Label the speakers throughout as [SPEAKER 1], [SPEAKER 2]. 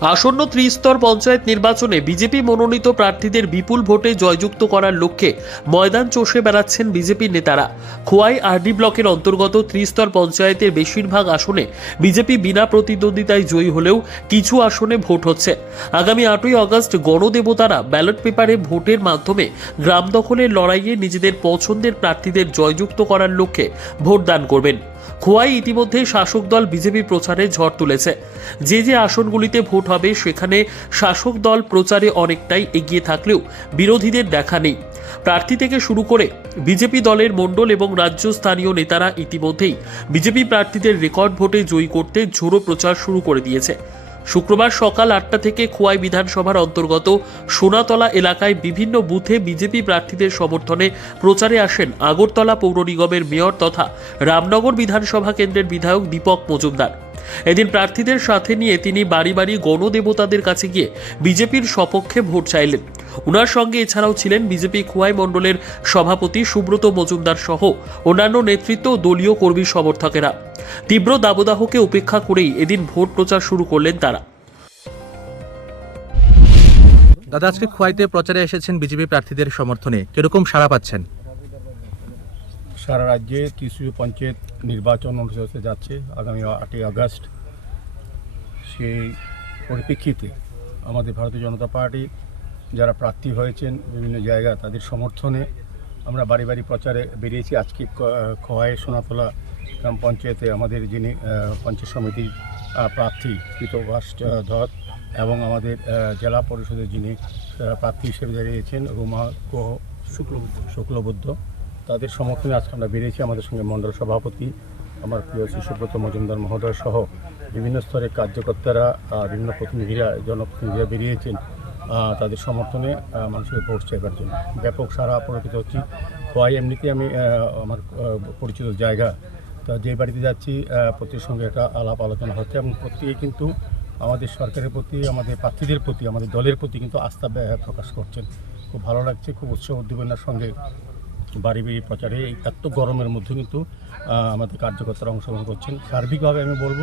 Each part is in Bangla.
[SPEAKER 1] আসন্ন ত্রিস্তর পঞ্চায়েত নির্বাচনে বিজেপি মনোনীত প্রার্থীদের বিপুল ভোটে জয়যুক্ত করার লক্ষ্যে ময়দান চষে বেড়াচ্ছেন বিজেপি নেতারা। খোয়াই আরডি ব্লকের অন্তর্গত ত্রিস্তর পঞ্চায়েতের বেশিরভাগ আসনে বিজেপি বিনা প্রতিদ্বন্দ্বিতায় জয়ী হলেও কিছু আসনে ভোট হচ্ছে। আগামী আটই আগস্ট গণদেবতারা ব্যালট পেপারে ভোটের মাধ্যমে গ্রাম দখলের লড়াইয়ে নিজেদের পছন্দের প্রার্থীদের জয়যুক্ত করার লক্ষ্যে ভোটদান করবেন। খোয়াই ইতিমধ্যে শাসক দল বিজেপি প্রচারে ঝড় তুলেছে। যে যে আসনগুলিতে ভোট হবে, সেখানে শাসক দল প্রচারে অনেকটাই এগিয়ে থাকলেও বিরোধীদের দেখা নেই। প্রার্থী থেকে শুরু করে বিজেপি দলের মণ্ডল এবং রাজ্য স্থানীয় নেতারা ইতিমধ্যেই বিজেপি প্রার্থীদের রেকর্ড ভোটে জয়ী করতে ঝোড়ো প্রচার শুরু করে দিয়েছে। শুক্রবার সকাল আটটা থেকে খোয়াই বিধানসভার অন্তর্গত সোনাতলা এলাকায় বিভিন্ন বুথে বিজেপি প্রার্থীদের সমর্থনে প্রচারে আসেন আগরতলা পৌর নিগমের মেয়র তথা রামনগর বিধানসভা কেন্দ্রের বিধায়ক দীপক মজুমদার। এদিন প্রার্থীদের সাথে নিয়ে তিনি বাড়ি বাড়ি গণদেবতাদের কাছে গিয়ে বিজেপির সপক্ষে ভোট চাইলেন। উনার সঙ্গে এছাড়াও ছিলেন বিজেপি খোয়াই মণ্ডলের সভাপতি সুব্রত মজুমদার সহ অন্যান্য নেতৃত্ব দলীয় কর্মী সমর্থকেরা। তীব্র দাবদাহকে উপেক্ষা করেই এদিন ভোট প্রচার শুরু করলেন তারা।
[SPEAKER 2] দাদা, আজকে খোয়াইতে প্রচারে এসেছেন বিজেপি প্রার্থীদের সমর্থনে। কীরকম সাড়া পাচ্ছেন?
[SPEAKER 3] সারা রাজ্যে তৃতীয় পঞ্চায়েত নির্বাচন অনুষ্ঠিত হতে যাচ্ছে আগামী আটই আগস্ট। সেই পরিপ্রেক্ষিতে আমাদের ভারতীয় জনতা পার্টি যারা প্রার্থী হয়েছেন বিভিন্ন জায়গা তাদের সমর্থনে আমরা বাড়ি বাড়ি প্রচারে বেরিয়েছি। আজকে খোয়াই, সোনাতলা গ্রাম পঞ্চায়েতে আমাদের যিনি পঞ্চায়েত সমিতির প্রার্থী কৃতবাস ধর এবং আমাদের জেলা পরিষদের যিনি প্রার্থী হিসেবে দাঁড়িয়েছেন রুমা কো শুক্লবুদ্ধ শুক্লবুদ্ধ। তাদের সমর্থনে আজকে আমরা বেরিয়েছি আমাদের সঙ্গে মণ্ডল সভাপতি, আমার প্রিয় শিশুব্রত মজুমদার মহোদয় সহ বিভিন্ন স্তরের কার্যকর্তারা বিভিন্ন প্রতিনিধিরা, জনপ্রতিনিধিরা বেরিয়েছেন তাদের সমর্থনে মানুষের ভোট চাইবার জন্য। ব্যাপক সারা পরিচিত হচ্ছি। খোয়াই এমনিতে আমি আমার পরিচিত জায়গা। তা যে বাড়িতে যাচ্ছি প্রত্যেকের সঙ্গে একটা আলাপ আলোচনা হচ্ছে এবং প্রত্যেকেই কিন্তু আমাদের সরকারের প্রতি, আমাদের প্রার্থীদের প্রতি, আমাদের দলের প্রতি কিন্তু আস্থা প্রকাশ করছেন। খুব ভালো লাগছে, খুব উৎসাহ, উদ্দীপনার সঙ্গে বাড়ি বাড়ি প্রচারে এই এত গরমের মধ্যে কিন্তু আমাদের কার্যকর্তারা অংশগ্রহণ করছেন। সার্বিকভাবে আমি বলব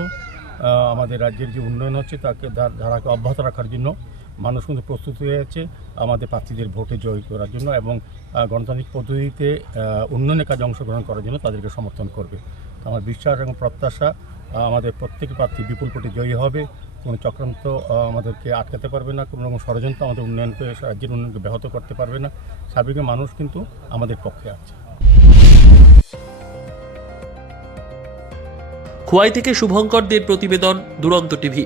[SPEAKER 3] আমাদের রাজ্যের যে উন্নয়ন হচ্ছে তাকে ধারাকে অব্যাহত রাখার জন্য মানুষ কিন্তু প্রস্তুত হয়ে আছে আমাদের প্রার্থীদের ভোটে জয় করার জন্য এবং গণতান্ত্রিক পদ্ধতিতে উন্নয়নের কাজে অংশগ্রহণ করার জন্য তাদেরকে সমর্থন করবে। আমার বিশ্বাস এবং প্রত্যাশা আমাদের প্রত্যেক প্রার্থী বিপুল ভোটে জয়ী হবে। কোনো চক্রান্ত আমাদেরকে আটকাতে পারবে না, কোনো রকম ষড়যন্ত্র আমাদের উন্নয়নকে, রাজ্যের উন্নয়নকে ব্যাহত করতে পারবে না। সার্বিক মানুষ কিন্তু আমাদের পক্ষে আছে।
[SPEAKER 1] খোয়াই থেকে শুভঙ্কর দের প্রতিবেদন, দুরন্ত টিভি।